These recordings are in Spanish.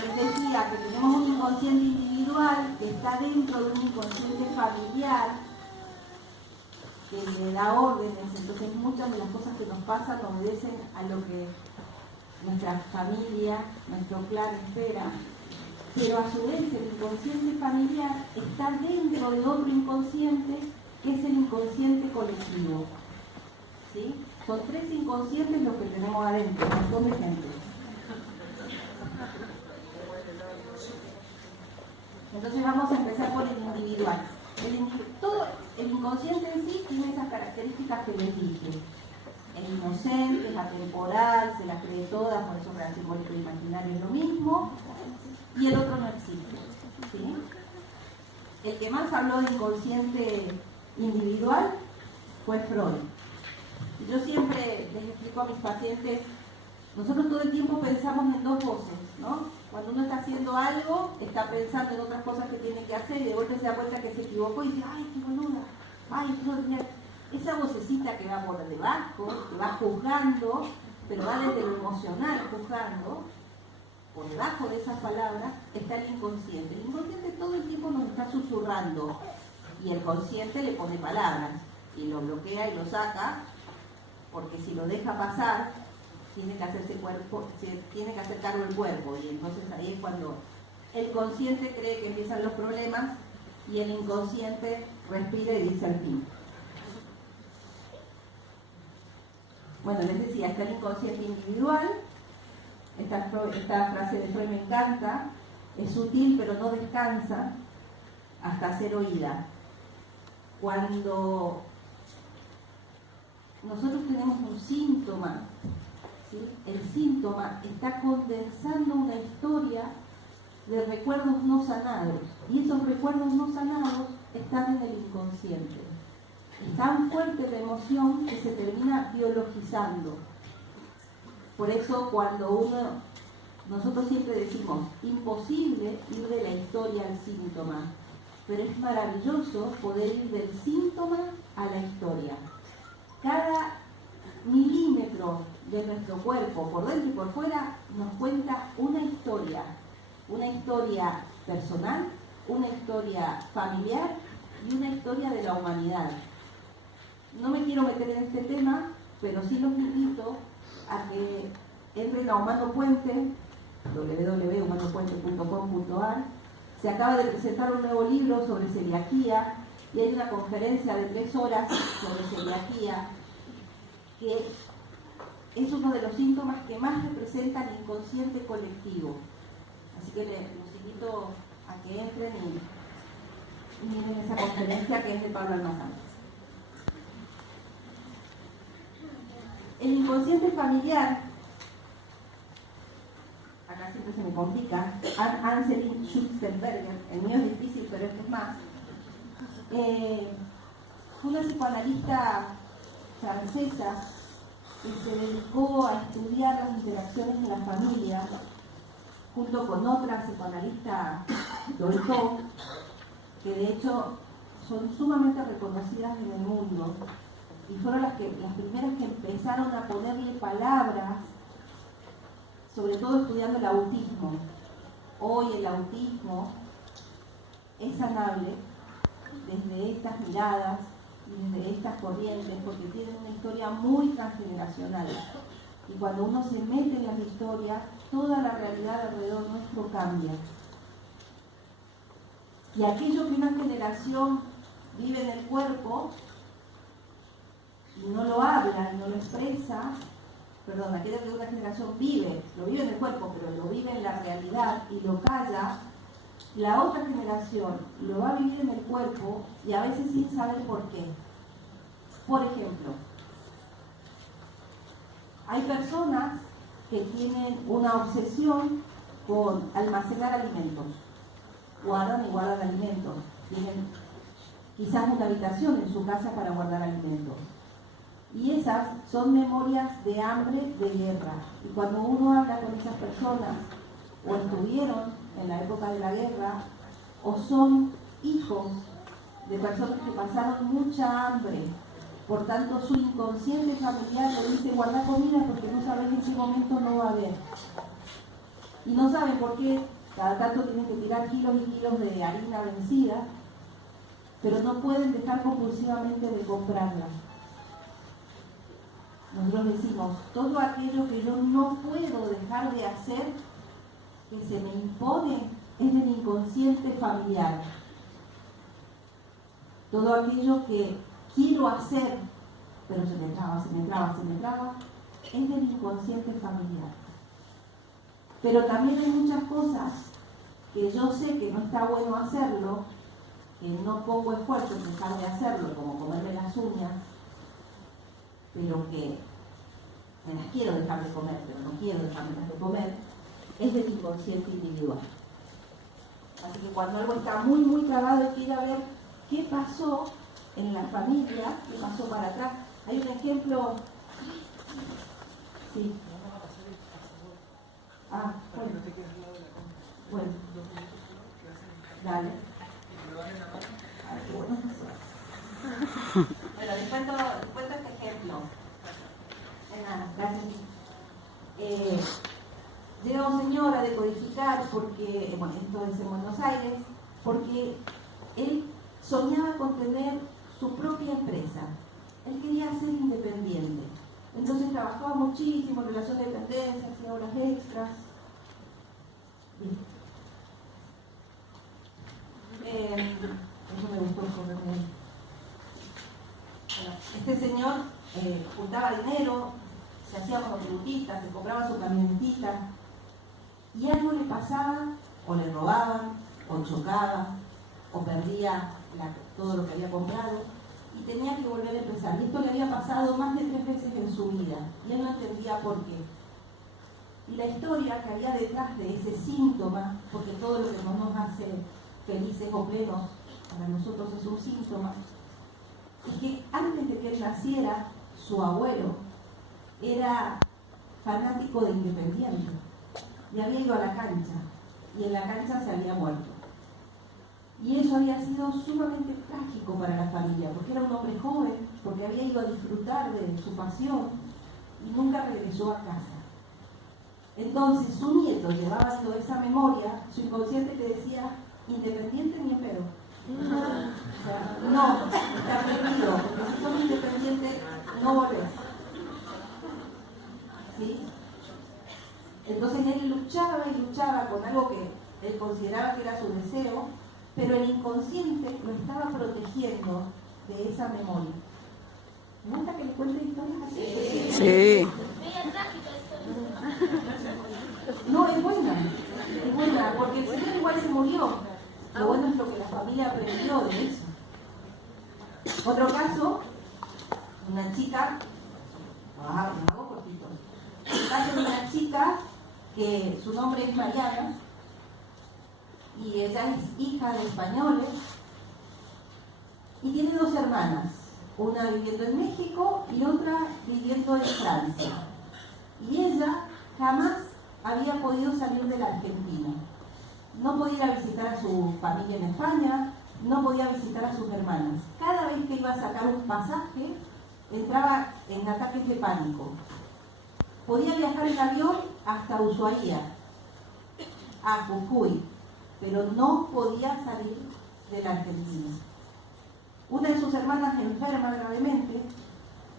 les decía que tenemos un inconsciente individual que está dentro de un inconsciente familiar que le da órdenes, entonces muchas de las cosas que nos pasan obedecen a lo que nuestra familia, nuestro clan espera, pero a su vez el inconsciente familiar está dentro de otro inconsciente que es el inconsciente colectivo. ¿Sí? Son 3 inconscientes los que tenemos adentro, un montón de gente. Entonces vamos a empezar por el individual. Todo el inconsciente en sí tiene esas características que les dije. Es inocente, es atemporal, se las cree todas, por eso real, simbólico e imaginario es lo mismo, y el otro no existe. ¿Sí? El que más habló de inconsciente individual fue Freud. Yo siempre les explico a mis pacientes, nosotros todo el tiempo pensamos en 2 voces, ¿no? Cuando uno está haciendo algo, está pensando en otras cosas que tiene que hacer y de golpe se da cuenta que se equivocó y dice, ¡ay, qué boluda! ¡Ay, no tenía... Esa vocecita que va por debajo, que va juzgando, pero va desde lo emocional juzgando, por debajo de esas palabras está el inconsciente. El inconsciente todo el tiempo nos está susurrando y el consciente le pone palabras y lo bloquea y lo saca, porque si lo deja pasar, tiene que hacerse cuerpo, tiene que hacer cargo el cuerpo, y entonces ahí es cuando el consciente cree que empiezan los problemas y el inconsciente respira y dice al fin. Bueno, les decía, está el inconsciente individual, esta frase de Freud me encanta, es sutil pero no descansa hasta ser oída. Cuando nosotros tenemos un síntoma, ¿sí? El síntoma está condensando una historia de recuerdos no sanados, y esos recuerdos no sanados están en el inconsciente. Es tan fuerte la emoción que se termina biologizando. Por eso cuando nosotros siempre decimos, imposible ir de la historia al síntoma, pero es maravilloso poder ir del síntoma a la historia. Cada milímetro de nuestro cuerpo, por dentro y por fuera, nos cuenta una historia personal, una historia familiar y una historia de la humanidad. No me quiero meter en este tema, pero sí los invito a que entren a Humano Puente, www.humanopuente.com.ar. Se acaba de presentar un nuevo libro sobre celiaquía y hay una conferencia de 3 horas sobre celiaquía, que es uno de los síntomas que más representa el inconsciente colectivo. Así que los invito a que entren y miren esa conferencia, que es de Pablo Almazán. El inconsciente familiar, acá siempre se me complica, Anselin Schutzenberger, el mío es difícil, pero este es más, fue una psicoanalista francesa que se dedicó a estudiar las interacciones en la familia, junto con otra psicoanalista, Dolto, que de hecho son sumamente reconocidas en el mundo, y fueron las primeras que empezaron a ponerle palabras, sobre todo estudiando el autismo. Hoy el autismo es sanable desde estas miradas y desde estas corrientes, porque tienen una historia muy transgeneracional. Y cuando uno se mete en las historias, toda la realidad alrededor nuestro cambia. Y aquello que una generación vive en el cuerpo y no lo habla, y no lo expresa, aquello que una generación lo vive en el cuerpo, pero lo vive en la realidad y lo calla, la otra generación lo va a vivir en el cuerpo y a veces sin saber por qué. Por ejemplo, hay personas que tienen una obsesión con almacenar alimentos. Guardan y guardan alimentos. Tienen quizás una habitación en su casa para guardar alimentos. Y esas son memorias de hambre, de guerra. Y cuando uno habla con esas personas, o estuvieron en la época de la guerra, o son hijos de personas que pasaron mucha hambre, por tanto su inconsciente familiar le dice guarda comida porque no sabes en qué momento no va a haber. y no saben por qué cada tanto tienen que tirar kilos y kilos de harina vencida, pero no pueden dejar compulsivamente de comprarla. Nosotros decimos, todo aquello que yo no puedo dejar de hacer, que se me impone, es del inconsciente familiar. Todo aquello que quiero hacer, pero se me traba, es del inconsciente familiar. Pero también hay muchas cosas que yo sé que no está bueno hacerlo, que no pongo esfuerzo en dejar de hacerlo, como comerme las uñas, pero que me las quiero dejar de comer, pero no quiero dejarme de comer, es del inconsciente individual. Así que cuando algo está muy, muy trabado, hay que ir a ver qué pasó en la familia, qué pasó para atrás. Hay un ejemplo. Sí. Ah, bueno. Bueno. Dale. Bueno, les cuento este ejemplo. Gracias. Llega un señor a decodificar porque, bueno, esto es en Buenos Aires, porque él soñaba con tener su propia empresa. Él quería ser independiente. Entonces trabajaba muchísimo en relación de dependencia, hacía horas extras. Bien. Eso me gustó correr bien. Bueno, este señor juntaba dinero, se hacía monotributista, se compraba su camionetita, y algo le pasaba, o le robaban, o chocaba, o perdía todo lo que había comprado, y tenía que volver a empezar. Y esto le había pasado más de 3 veces en su vida, y él no entendía por qué. Y la historia que había detrás de ese síntoma, porque todo lo que no nos hace felices o plenos, para nosotros es un síntoma, es que antes de que él naciera, su abuelo era fanático de Independiente, y había ido a la cancha, y en la cancha se había muerto. Y eso había sido sumamente trágico para la familia, porque era un hombre joven, porque había ido a disfrutar de su pasión, y nunca regresó a casa. Entonces su nieto llevaba toda esa memoria, su inconsciente le decía, Independiente ni en pedo. O sea, no, está perdido, porque si sos independiente no volvés. ¿Sí? Entonces él luchaba y luchaba con algo que él consideraba que era su deseo, pero el inconsciente lo estaba protegiendo de esa memoria. ¿Me gusta que le cuente historias así? Sí. No, es buena, porque el señor igual se murió. Lo bueno es lo que la familia aprendió de eso. Otro caso, una chica, me hago cortito. El caso de una chica que su nombre es Mariana, y ella es hija de españoles, y tiene 2 hermanas, una viviendo en México y otra viviendo en Francia. Y ella jamás había podido salir de la Argentina. No podía ir a visitar a su familia en España, no podía visitar a sus hermanas. Cada vez que iba a sacar un pasaje, entraba en ataques de pánico. Podía viajar en avión hasta Ushuaia, a Jujuy, pero no podía salir de la Argentina. Una de sus hermanas enferma gravemente,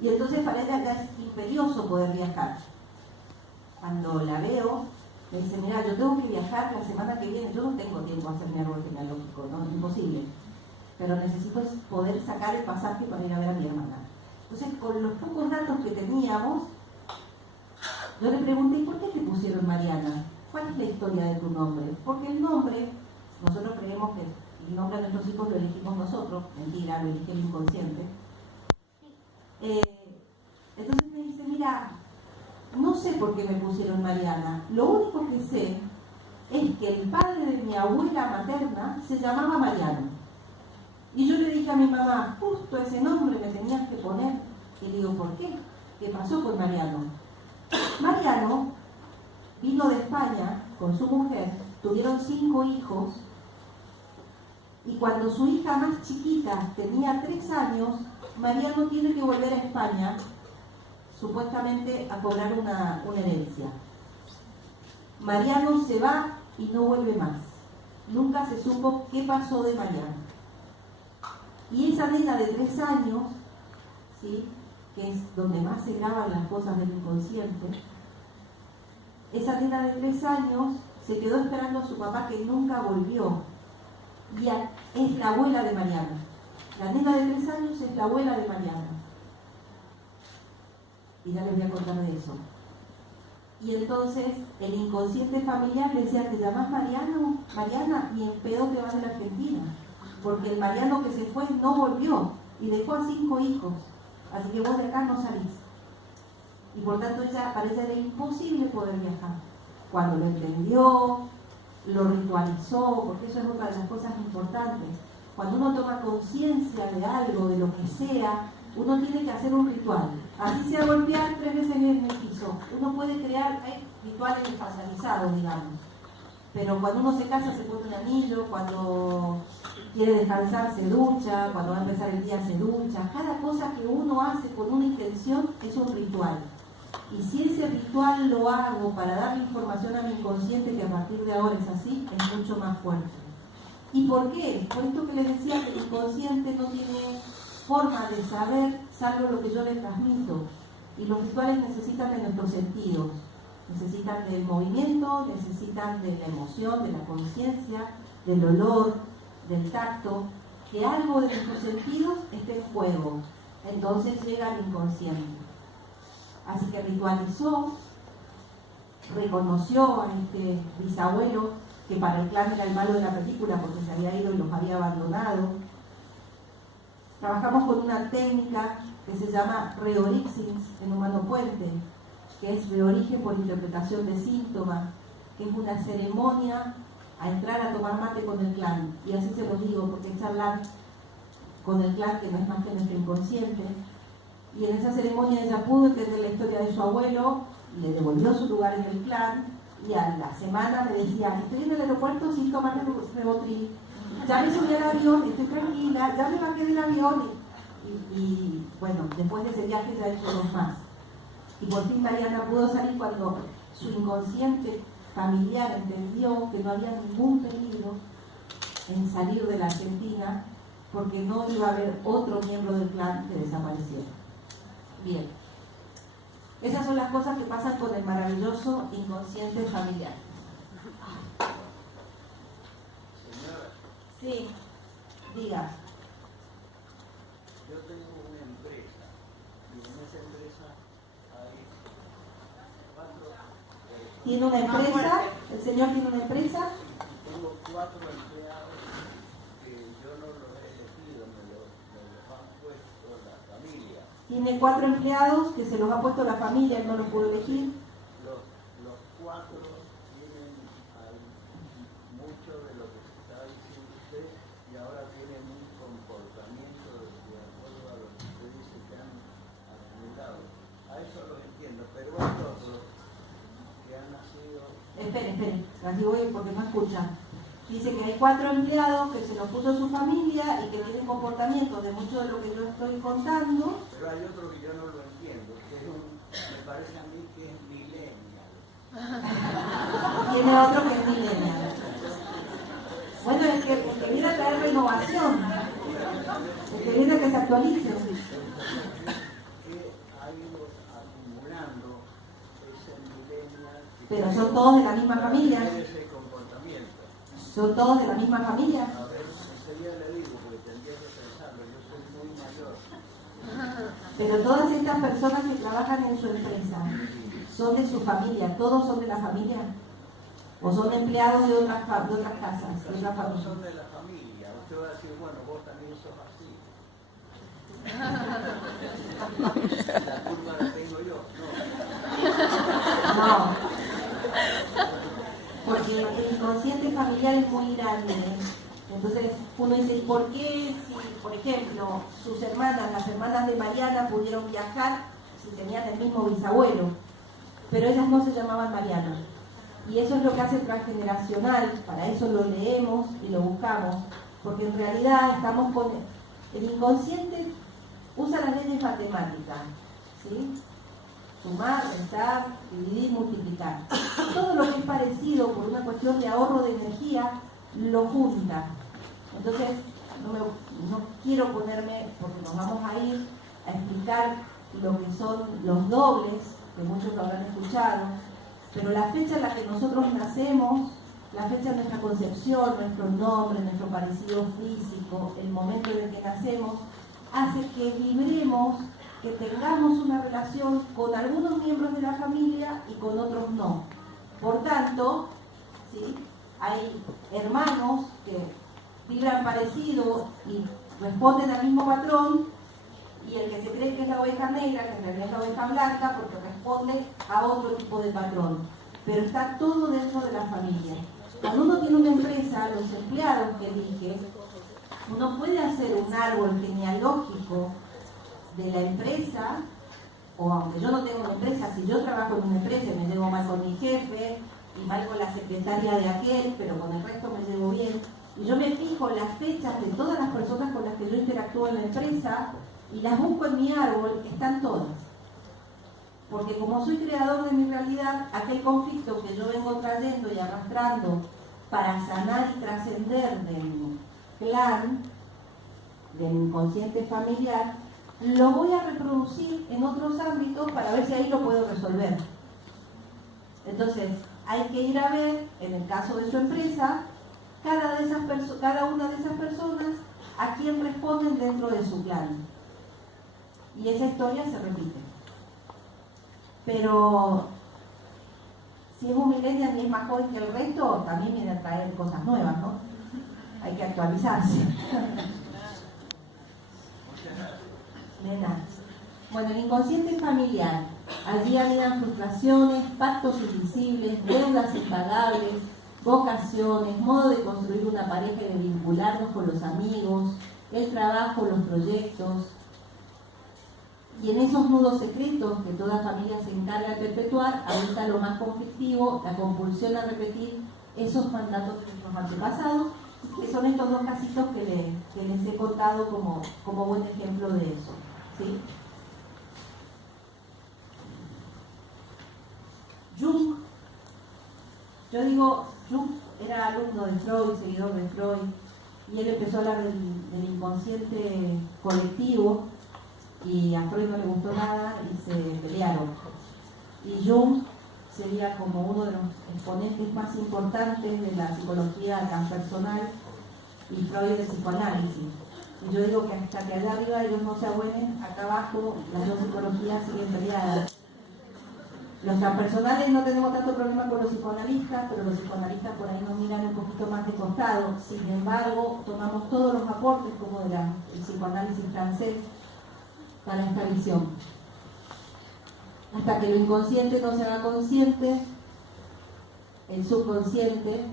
y entonces para ella ya es imperioso poder viajar. Cuando la veo, me dice, mira, yo tengo que viajar la semana que viene, yo no tengo tiempo a hacer mi árbol genealógico, no, es imposible, pero necesito poder sacar el pasaje para ir a ver a mi hermana. Entonces, con los pocos datos que teníamos, yo le pregunté, ¿por qué te pusieron Mariana? ¿Cuál es la historia de tu nombre? Porque el nombre, nosotros creemos que el nombre de nuestros hijos lo elegimos nosotros, mentira, lo eligió el inconsciente. Entonces me dice, mira, no sé por qué me pusieron Mariana. Lo único que sé es que el padre de mi abuela materna se llamaba Mariano. Y yo le dije a mi mamá, justo ese nombre me tenías que poner. Y le digo, ¿por qué? ¿Qué pasó con Mariano? Mariano vino de España con su mujer, tuvieron 5 hijos, y cuando su hija más chiquita tenía 3 años, Mariano tiene que volver a España, supuestamente a cobrar una herencia. Mariano se va y no vuelve más. Nunca se supo qué pasó de Mariano. Y esa nena de 3 años, ¿sí?, que es donde más se graban las cosas del inconsciente, esa nena de 3 años se quedó esperando a su papá, que nunca volvió. Y es la abuela de Mariana. La nena de 3 años es la abuela de Mariana. Y ya les voy a contar de eso. Y entonces el inconsciente familiar le decía: ¿te llamás Mariano? Mariana, ni en pedo te vas de la Argentina. Porque el Mariano que se fue no volvió y dejó a 5 hijos. Así que vos de acá no salís. Y por tanto para ella era imposible poder viajar. Cuando lo entendió, lo ritualizó, porque eso es otra de las cosas importantes. Cuando uno toma conciencia de algo, de lo que sea, uno tiene que hacer un ritual. Así sea golpear 3 veces en el piso. Uno puede crear rituales especializados, digamos. Pero cuando uno se casa se pone un anillo, cuando quiere descansar se ducha, cuando va a empezar el día se ducha. Cada cosa que uno hace con una intención es un ritual. Y si ese ritual lo hago para darle información a mi inconsciente que a partir de ahora es así, es mucho más fuerte. ¿Y por qué? Por esto que les decía, que el inconsciente no tiene forma de saber salvo lo que yo le transmito. Y los rituales necesitan de nuestros sentidos. Necesitan del movimiento, necesitan de la emoción, de la conciencia, del olor, del tacto, que algo de nuestros sentidos esté en juego. Entonces llega al inconsciente. Así que ritualizó, reconoció a este bisabuelo, que para el clan era el malo de la película porque se había ido y los había abandonado. Trabajamos con una técnica que se llama reorixins en Humano Puente, que es reorigen por interpretación de síntomas, que es una ceremonia a entrar a tomar mate con el clan. Y así se lo digo, porque es charlar con el clan, que no es más que nuestro inconsciente. Y en esa ceremonia ella pudo entender la historia de su abuelo, le devolvió su lugar en el clan, y a la semana me decía: estoy en el aeropuerto sin tomar Rivotril, ya me subí al avión, estoy tranquila, ya me bajé del avión. Y bueno, después de ese viaje ya he hecho 2 más. Y por fin Mariana pudo salir cuando su inconsciente familiar entendió que no había ningún peligro en salir de la Argentina, porque no iba a haber otro miembro del clan que desapareciera. Bien, esas son las cosas que pasan con el maravilloso inconsciente familiar. Señora. Sí, diga. Yo tengo una empresa y en esa empresa hay 4. ¿Tiene una empresa? ¿El señor tiene una empresa? Tengo 4 empleados que yo no los he elegido, me los han puesto la familia. Tiene 4 empleados que se los ha puesto la familia y no los pudo elegir. Los 4 tienen mucho de lo que se está diciendo usted y ahora tienen un comportamiento de acuerdo a lo que usted dice que han acumulado. A eso los entiendo, pero hay otros que han nacido... Espere, así voy porque no escuchan. Dice que hay 4 empleados que se los puso su familia y que tienen comportamientos de mucho de lo que yo estoy contando. Pero hay otro que yo no lo entiendo, que me parece a mí que es millennial. Tiene otro que es millennial. Bueno, es que viene a traer renovación. El que viene a que se actualice. Que ha ido acumulando ese millennial. Pero son todos de la misma familia. Ese comportamiento. ¿Son todos de la misma familia? A ver, enseguida le digo, porque tendría que pensarlo, yo soy muy mayor. Pero todas estas personas que trabajan en su empresa son de su familia, todos son de la familia. ¿O son empleados de otras casas, de otra familia? Son de la familia. Usted va a decir, bueno, vos también sos así. La culpa la tengo yo. No. Porque el inconsciente familiar es muy grande. Entonces uno dice, ¿y por qué si, por ejemplo, sus hermanas, las hermanas de Mariana pudieron viajar si tenían el mismo bisabuelo? Pero ellas no se llamaban Mariana. Y eso es lo que hace transgeneracional, para eso lo leemos y lo buscamos, porque en realidad estamos con... El inconsciente usa las leyes matemáticas, ¿sí? sumar, restar, dividir, multiplicar. Todo lo que es parecido por una cuestión de ahorro de energía, lo junta. Entonces, no quiero ponerme, porque nos vamos a ir a explicar lo que son los dobles, que muchos lo habrán escuchado, pero la fecha en la que nosotros nacemos, la fecha de nuestra concepción, nuestro nombre, nuestro parecido físico, el momento en el que nacemos, hace que vibremos, que tengamos una relación con algunos miembros de la familia y con otros no. Por tanto, ¿sí?, hay hermanos que vibran parecido y responden al mismo patrón, y el que se cree que es la oveja negra, que en realidad es la oveja blanca, porque responde a otro tipo de patrón. Pero está todo dentro de la familia. Cuando uno tiene una empresa, los empleados que elige, uno puede hacer un árbol genealógico de la empresa, o aunque yo no tengo una empresa, si yo trabajo en una empresa y me llevo mal con mi jefe, y mal con la secretaria de aquel, pero con el resto me llevo bien, y yo me fijo las fechas de todas las personas con las que yo interactúo en la empresa, y las busco en mi árbol, están todas. Porque como soy creador de mi realidad, aquel conflicto que yo vengo trayendo y arrastrando para sanar y trascender de mi clan, de mi inconsciente familiar, lo voy a reproducir en otros ámbitos para ver si ahí lo puedo resolver. Entonces, hay que ir a ver, en el caso de su empresa, cada una de esas personas a quién responden dentro de su clan. Y esa historia se repite. Pero si es un millennial y es más joven que el resto, también viene a traer cosas nuevas, ¿no? Hay que actualizarse. Nena. Bueno, el inconsciente familiar. Allí anidan frustraciones, pactos invisibles, deudas impagables, vocaciones, modo de construir una pareja y de vincularnos con los amigos, el trabajo, los proyectos. Y en esos nudos secretos que toda familia se encarga de perpetuar, habita lo más conflictivo, la compulsión a repetir esos mandatos de nuestros antepasados, que son estos dos casitos que les he contado como buen ejemplo de eso, ¿sí? Jung, yo digo, Jung era alumno de Freud, seguidor de Freud, y él empezó a hablar del inconsciente colectivo, y a Freud no le gustó nada y se pelearon. Y Jung sería como uno de los exponentes más importantes de la psicología transpersonal y Freud del psicoanálisis. Y yo digo que hasta que allá arriba ellos no se abuelen, acá abajo las dos psicologías siguen peleadas. Los transpersonales no tenemos tanto problema con los psicoanalistas, pero los psicoanalistas por ahí nos miran un poquito más de costado. Sin embargo, tomamos todos los aportes como del psicoanálisis francés para esta visión. Hasta que lo inconsciente no se haga consciente, el subconsciente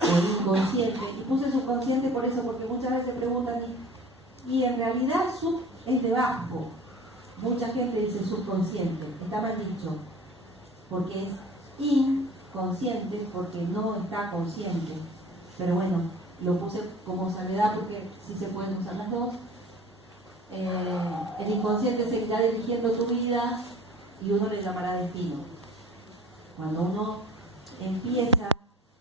o el inconsciente, y puse subconsciente por eso, porque muchas veces preguntan, y en realidad sub es debajo. Mucha gente dice subconsciente, está mal dicho, porque es inconsciente, porque no está consciente. Pero bueno, lo puse como salvedad porque sí se pueden usar las dos. El inconsciente seguirá dirigiendo tu vida y uno le llamará destino. Cuando uno empieza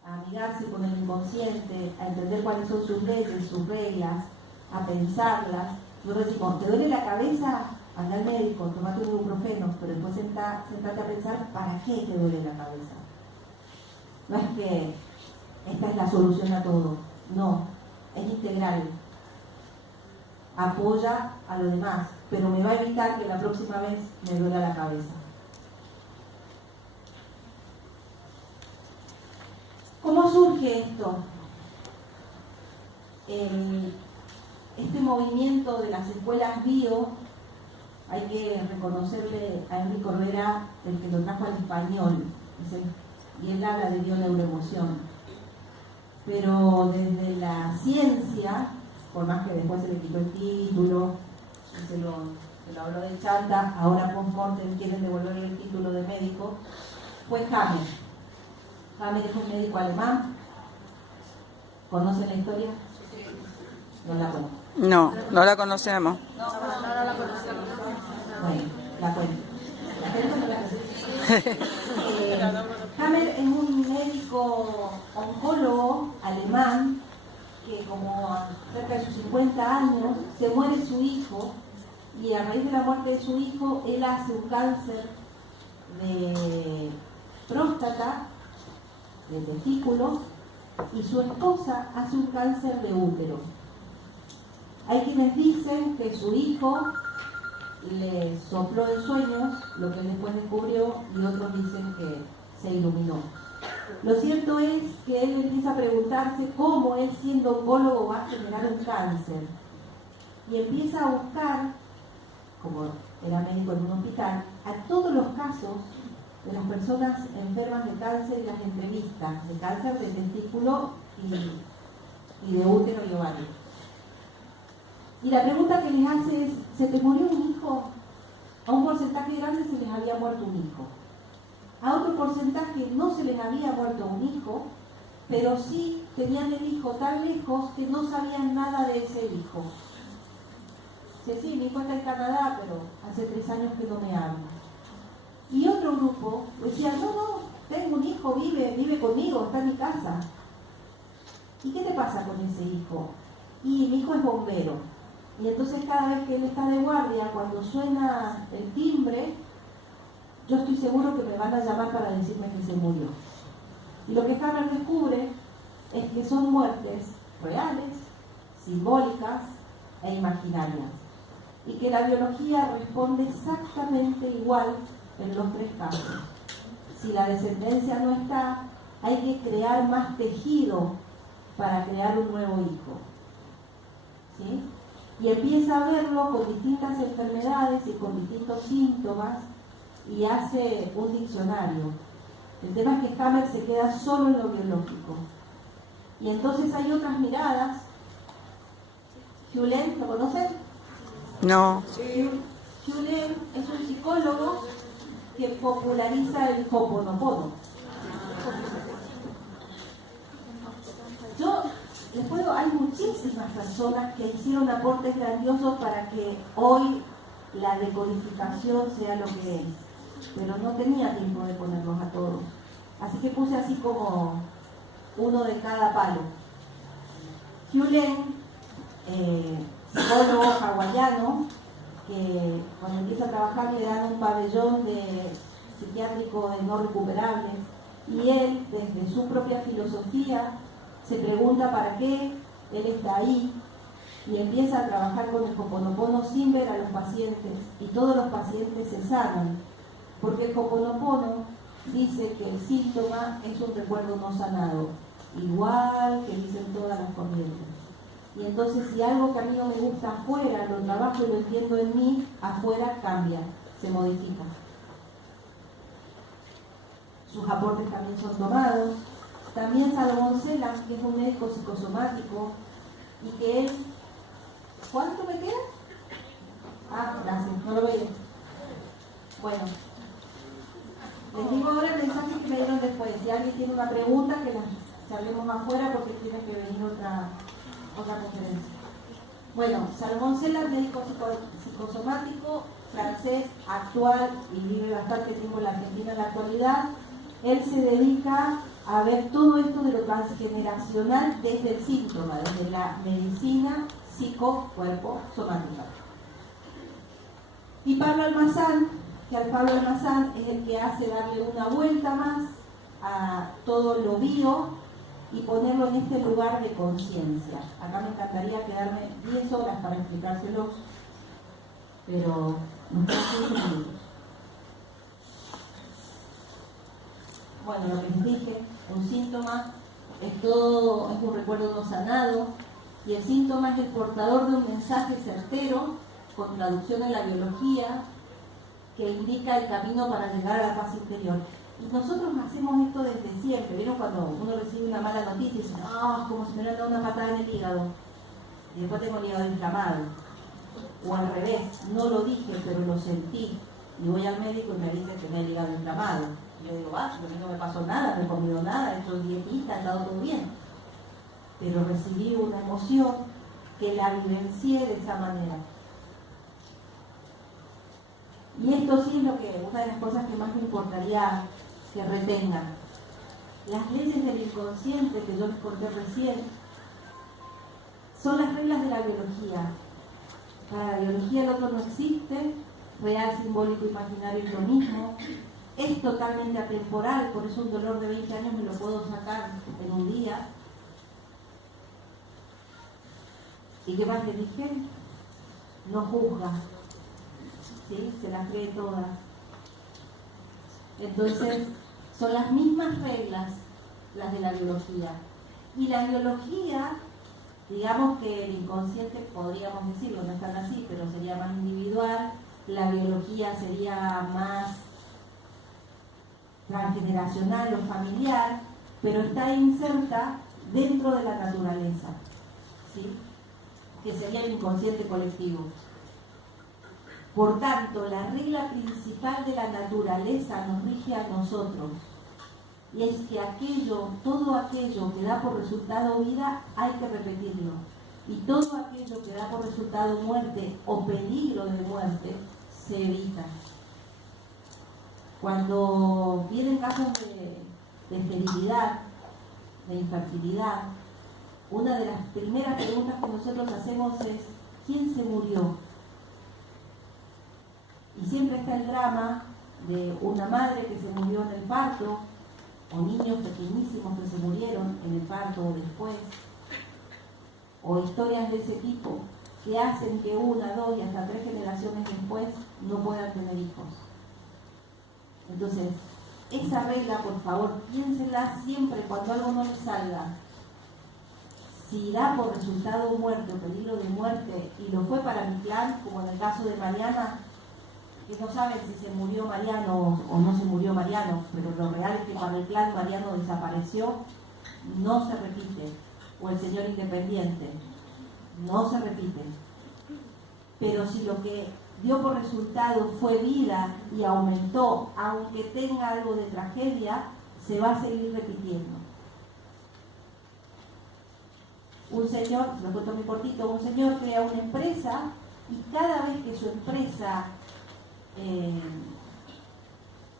a amigarse con el inconsciente, a entender cuáles son sus leyes, sus reglas, a pensarlas, luego decimos, ¿te duele la cabeza? Anda al médico, tomate un ibuprofeno, pero después sentate a pensar, ¿para qué te duele la cabeza? No es que esta es la solución a todo, no, es integral. Apoya a lo demás, pero me va a evitar que la próxima vez me duela la cabeza. ¿Cómo surge esto? Este movimiento de las escuelas bio, hay que reconocerle a Enrique Corbera el que lo trajo al español, y él habla de bio-neuroemoción. Pero desde la ciencia, por más que después se le quitó el título, se lo habló de chanta, ahora post-mortem quieren devolverle el título de médico, fue Hammer. Hammer es un médico alemán. ¿Conocen la historia? No la conozco. No la conocemos. No la conocemos. Bueno, la cuento. La cuento, Hammer es un médico oncólogo alemán que como a cerca de sus 50 años se muere su hijo y a raíz de la muerte de su hijo él hace un cáncer de próstata, de testículos, y su esposa hace un cáncer de útero. Hay quienes dicen que su hijo le sopló en sueños lo que él después descubrió y otros dicen que se iluminó. Lo cierto es que él empieza a preguntarse cómo él, siendo oncólogo, va a generar un cáncer. Y empieza a buscar, como era médico en un hospital, a todos los casos de las personas enfermas de cáncer y las entrevistas de cáncer de testículo y de útero y ovario. Y la pregunta que les hace es, ¿se te murió un hijo? A un porcentaje grande se les había muerto un hijo. A otro porcentaje no se les había muerto un hijo, pero sí tenían el hijo tan lejos que no sabían nada de ese hijo. Sí, mi hijo está en Canadá, pero hace 3 años que no me habla. Y otro grupo decía, no, tengo un hijo, vive conmigo, está en mi casa. ¿Y qué te pasa con ese hijo? Y mi hijo es bombero. Y entonces cada vez que él está de guardia, cuando suena el timbre, yo estoy seguro que me van a llamar para decirme que se murió. Y lo que Hammer descubre es que son muertes reales, simbólicas e imaginarias. Y que la biología responde exactamente igual en los 3 casos. Si la descendencia no está, hay que crear más tejido para crear un nuevo hijo. ¿Sí? Y empieza a verlo con distintas enfermedades y con distintos síntomas y hace un diccionario. El tema es que Hammer se queda solo en lo biológico. Y entonces hay otras miradas. Julen, ¿lo conocen? No. Julen es un psicólogo que populariza el Ho'oponopono. Hay muchísimas personas que hicieron aportes grandiosos para que hoy la decodificación sea lo que es, pero no tenía tiempo de ponerlos a todos. Así que puse así como uno de cada palo. Julen, psicólogo hawaiano, que cuando empieza a trabajar le dan un pabellón de psiquiátrico de no recuperables, y él, desde su propia filosofía, se pregunta para qué él está ahí y empieza a trabajar con el Ho'oponopono sin ver a los pacientes, y todos los pacientes se sanan, porque el Ho'oponopono dice que el síntoma es un recuerdo no sanado, igual que dicen todas las corrientes. Y entonces, si algo que a mí no me gusta afuera, lo trabajo y lo entiendo en mí, afuera cambia, se modifica. Sus aportes también son tomados. También Salomón Sela, que es un médico psicosomático, y que él... ¿Cuánto me queda? Ah, gracias, no lo veía. Bueno, les digo ahora el mensaje que me dieron después. Si alguien tiene una pregunta, que la charlemos afuera porque tiene que venir otra conferencia. Bueno, Salomón Sela, médico psicosomático, francés, actual, y vive bastante tiempo en la Argentina en la actualidad. Él se dedica a ver todo esto de lo transgeneracional desde el síntoma, desde la medicina psico-cuerpo-somática. Y Pablo Almazán, que al Pablo Almazán es el que hace darle una vuelta más a todo lo bio y ponerlo en este lugar de conciencia. Acá me encantaría quedarme 10 horas para explicárselos, pero nos quedan 15 minutos. Bueno, lo que les dije, un síntoma es un recuerdo no sanado, y el síntoma es el portador de un mensaje certero, con traducción en la biología, que indica el camino para llegar a la paz interior. Y nosotros hacemos esto desde siempre. ¿Vieron cuando uno recibe una mala noticia y dice, como si me hubieran dado una patada en el hígado, y después tengo el hígado inflamado? O al revés, no lo dije, pero lo sentí, y voy al médico y me dice que me he el hígado inflamado. Y yo digo, a mí no me pasó nada, no he comido nada, estoy dietista, he estado todo bien. Pero recibí una emoción que la vivencié de esa manera. Y esto sí es una de las cosas que más me importaría que retengan. Las leyes del inconsciente que yo les conté recién son las reglas de la biología. Para la biología el otro no existe, real, simbólico, imaginario es lo mismo. Es totalmente atemporal, por eso un dolor de 20 años me lo puedo sacar en un día. ¿Y qué más le dije? No juzga, ¿sí? Se las cree todas. Entonces, son las mismas reglas las de la biología. Y la biología, digamos que el inconsciente, podríamos decirlo, no es tan así, pero sería más individual, la biología sería más transgeneracional o familiar, pero está inserta dentro de la naturaleza, ¿sí? Que sería el inconsciente colectivo. Por tanto, la regla principal de la naturaleza nos rige a nosotros, y es que todo aquello que da por resultado vida hay que repetirlo, y todo aquello que da por resultado muerte o peligro de muerte se evita. Cuando vienen casos de esterilidad, de infertilidad, una de las primeras preguntas que nosotros hacemos es ¿quién se murió? Y siempre está el drama de una madre que se murió en el parto, o niños pequeñísimos que se murieron en el parto o después, o historias de ese tipo que hacen que 1, 2 y hasta 3 generaciones después no puedan tener hijos. Entonces, esa regla, por favor, piénsenla siempre cuando algo no les salga. Si da por resultado muerte o peligro de muerte, y lo fue para mi clan, como en el caso de Mariana, que no saben si se murió Mariano o no se murió Mariano, pero lo real es que cuando el clan Mariano desapareció, no se repite, o el señor independiente, no se repite. Pero si lo que dio por resultado fue vida y aumentó, aunque tenga algo de tragedia, se va a seguir repitiendo. Un señor, lo cuento muy cortito, un señor crea una empresa y cada vez que su empresa,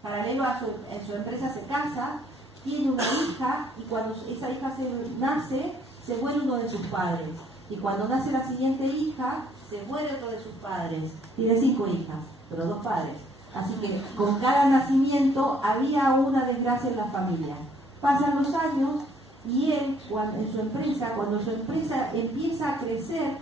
paralelo a su empresa, se casa, tiene una hija, y cuando esa hija nace, se muere uno de sus padres. Y cuando nace la siguiente hija, se muere otro de sus padres. Tiene 5 hijas, pero 2 padres. Así que con cada nacimiento había una desgracia en la familia. Pasan los años y él, cuando su empresa empieza a crecer,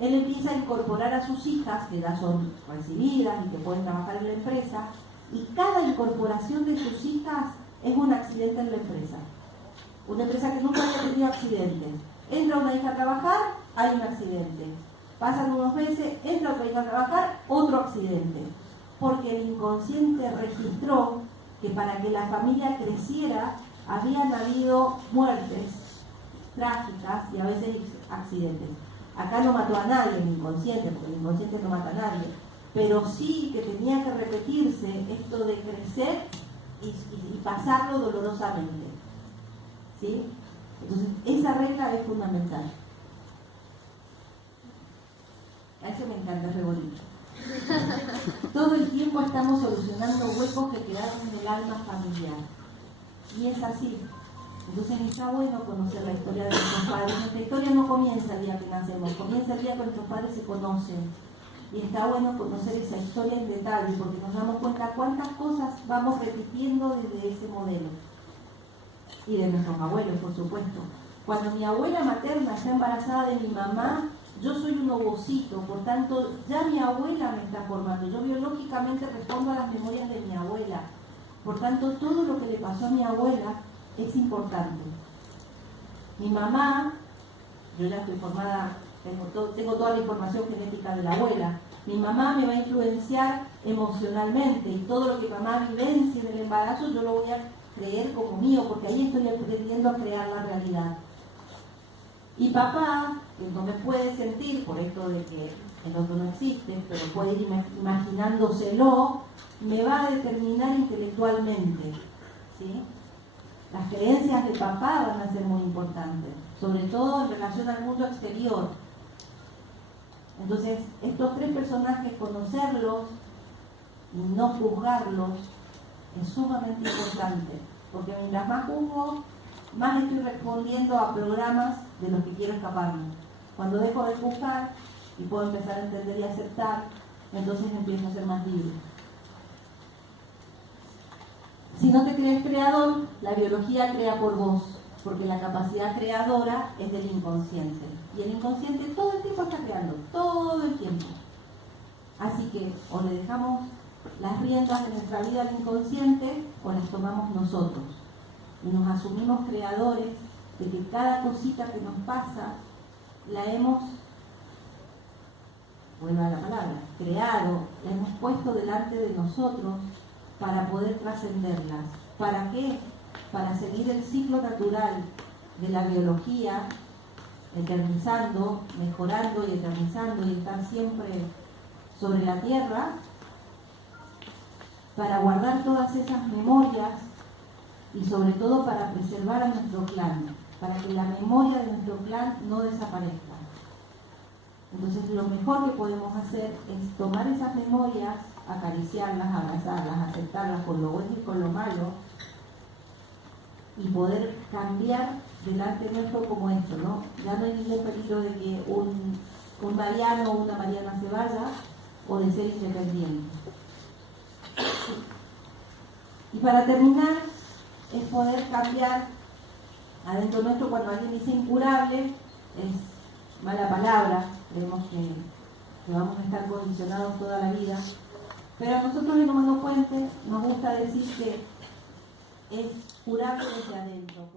él empieza a incorporar a sus hijas, que ya son recibidas y que pueden trabajar en la empresa, y cada incorporación de sus hijas es un accidente en la empresa. Una empresa que nunca había tenido accidentes. Entra una hija a trabajar, hay un accidente. Pasan unos meses, entra otra hija a trabajar, otro accidente. Porque el inconsciente registró que para que la familia creciera habían habido muertes trágicas y a veces accidentes. Acá no mató a nadie el inconsciente, porque el inconsciente no mata a nadie, pero sí que tenía que repetirse esto de crecer y pasarlo dolorosamente, ¿sí? Entonces, esa regla es fundamental. A eso me encanta, es re bonito. Todo el tiempo estamos solucionando huecos que quedaron en el alma familiar. Y es así. Entonces está bueno conocer la historia de nuestros padres. Nuestra historia no comienza el día que nacemos, comienza el día que nuestros padres se conocen. Y está bueno conocer esa historia en detalle, porque nos damos cuenta cuántas cosas vamos repitiendo desde ese modelo. Y de nuestros abuelos, por supuesto. Cuando mi abuela materna está embarazada de mi mamá, yo soy un ovocito, por tanto, ya mi abuela me está formando. Yo biológicamente respondo a las memorias de mi abuela. Por tanto, todo lo que le pasó a mi abuela es importante. Mi mamá, yo ya estoy formada, tengo toda la información genética de la abuela. Mi mamá me va a influenciar emocionalmente, y todo lo que mamá vivencia en el embarazo yo lo voy a creer como mío, porque ahí estoy aprendiendo a crear la realidad. Y papá, que no me puede sentir por esto de que el otro no existe, pero puede ir imaginándoselo, me va a determinar intelectualmente, ¿sí? Las creencias de papá van a ser muy importantes, sobre todo en relación al mundo exterior. Entonces, estos 3 personajes, conocerlos y no juzgarlos es sumamente importante, porque mientras más juzgo, más estoy respondiendo a programas de los que quiero escaparme. Cuando dejo de juzgar y puedo empezar a entender y aceptar, entonces empiezo a ser más libre. Si no te crees creador, la biología crea por vos, porque la capacidad creadora es del inconsciente. Y el inconsciente todo el tiempo está creando, todo el tiempo. Así que o le dejamos las riendas de nuestra vida al inconsciente o las tomamos nosotros. Y nos asumimos creadores de que cada cosita que nos pasa la hemos, vuelvo a la palabra, creado, la hemos puesto delante de nosotros para poder trascenderlas. ¿Para qué? Para seguir el ciclo natural de la biología, eternizando, mejorando y eternizando y estar siempre sobre la tierra, para guardar todas esas memorias y sobre todo para preservar a nuestro clan, para que la memoria de nuestro clan no desaparezca. Entonces lo mejor que podemos hacer es tomar esas memorias, acariciarlas, abrazarlas, aceptarlas con lo bueno y con lo malo, y poder cambiar delante nuestro como esto, ¿no? Ya no hay ningún peligro de que un Mariano o una Mariana se vaya, o de ser independiente. Y para terminar, es poder cambiar adentro nuestro. Cuando alguien dice incurable, es mala palabra, creemos que vamos a estar condicionados toda la vida, pero a nosotros en Humano Puente nos gusta decir que es curable desde adentro.